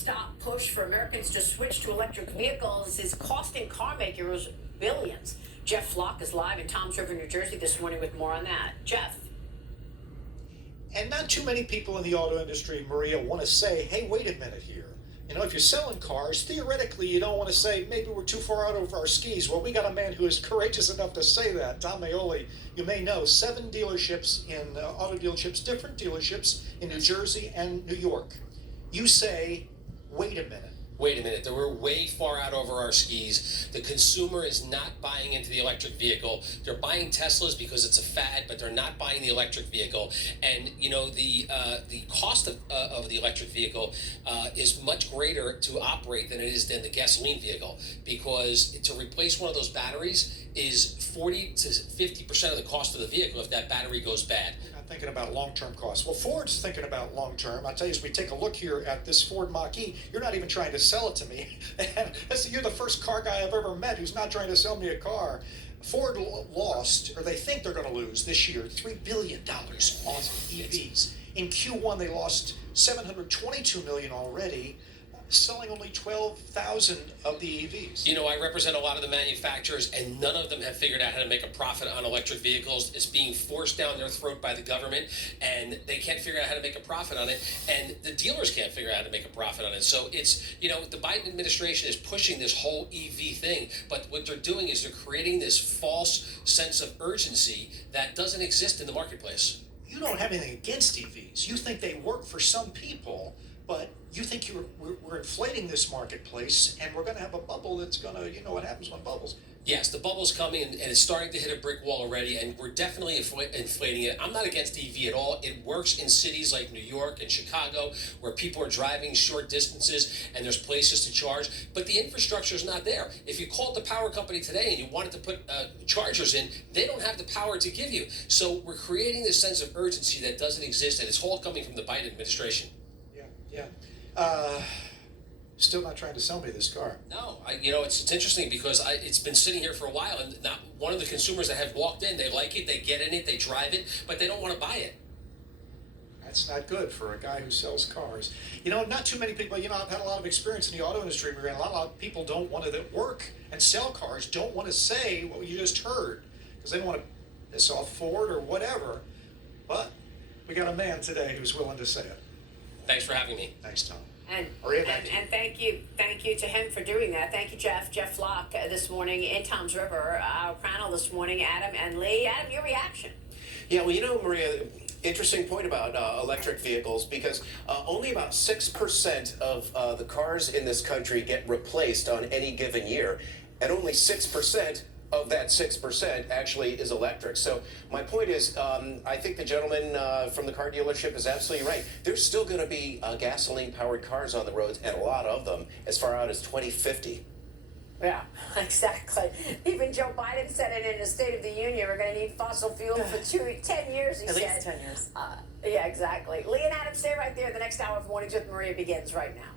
Stop push for Americans to switch to electric vehicles is costing car makers billions. Jeff Flock is live in Toms River, New Jersey this morning with more on that. Jeff. And not too many people in the auto industry, Maria, want to say, hey, wait a minute here. You know, if you're selling cars, theoretically, you don't want to say, maybe we're too far out over our skis. Well, we got a man who is courageous enough to say that. Tom Maioli, you may know, 7 dealerships in auto dealerships, different dealerships in New Jersey and New York. You say, wait a minute. Wait a minute, we're way far out over our skis. The consumer is not buying into the electric vehicle. They're buying Teslas because it's a fad, but they're not buying the electric vehicle. And you know, the cost of the electric vehicle is much greater to operate than it is than the gasoline vehicle, because to replace one of those batteries is 40 to 50% of the cost of the vehicle if that battery goes bad. Thinking about long-term costs. Well, Ford's thinking about long-term. I'll tell you, as we take a look here at this Ford Mach-E, you're not even trying to sell it to me. You're the first car guy I've ever met who's not trying to sell me a car. Ford lost, or they think they're going to lose this year, $3 billion on EVs. In Q1, they lost $722 million already, selling only 12,000 of the EVs. You know, I represent a lot of the manufacturers, and none of them have figured out how to make a profit on electric vehicles. It's being forced down their throat by the government, and they can't figure out how to make a profit on it, and the dealers can't figure out how to make a profit on it. So it's, you know, the Biden administration is pushing this whole EV thing, but what they're doing is they're creating this false sense of urgency that doesn't exist in the marketplace. You don't have anything against EVs. You think they work for some people, but you think we're inflating this marketplace, and we're going to have a bubble that's going to, you know what happens when bubbles. Yes, the bubble's coming, and it's starting to hit a brick wall already, and we're definitely inflating it. I'm not against EV at all. It works in cities like New York and Chicago, where people are driving short distances, and there's places to charge, but the infrastructure is not there. If you called the power company today and you wanted to put chargers in, they don't have the power to give you. So we're creating this sense of urgency that doesn't exist, and it's all coming from the Biden administration. Yeah. Still not trying to sell me this car. No, you know, it's interesting because it's been sitting here for a while, and not one of the consumers that have walked in, they like it, they get in it, they drive it, but they don't want to buy it. That's not good for a guy who sells cars. You know, not too many people, you know, I've had a lot of experience in the auto industry, and a lot of people don't want to work and sell cars, don't want to say what you just heard, because they don't want to piss off Ford or whatever. But we got a man today who's willing to say it. Thanks for having me. Thanks, Tom. And thank you to him for doing that. Thank you, Jeff Flock, this morning in Toms River. Our panel this morning, Adam and Lee. Adam, your reaction? Yeah, well, you know, Maria, interesting point about electric vehicles, because only about 6% of the cars in this country get replaced on any given year, and only 6% of that 6% actually is electric. So my point is, I think the gentleman from the car dealership is absolutely right. There's still going to be gasoline-powered cars on the roads, and a lot of them, as far out as 2050. Yeah, exactly. Even Joe Biden said it in his State of the Union. We're going to need fossil fuel for 10 years, he said. At least 10 years. Yeah, exactly. Lee and Adam, stay right there. The next hour of Mornings with Maria begins right now.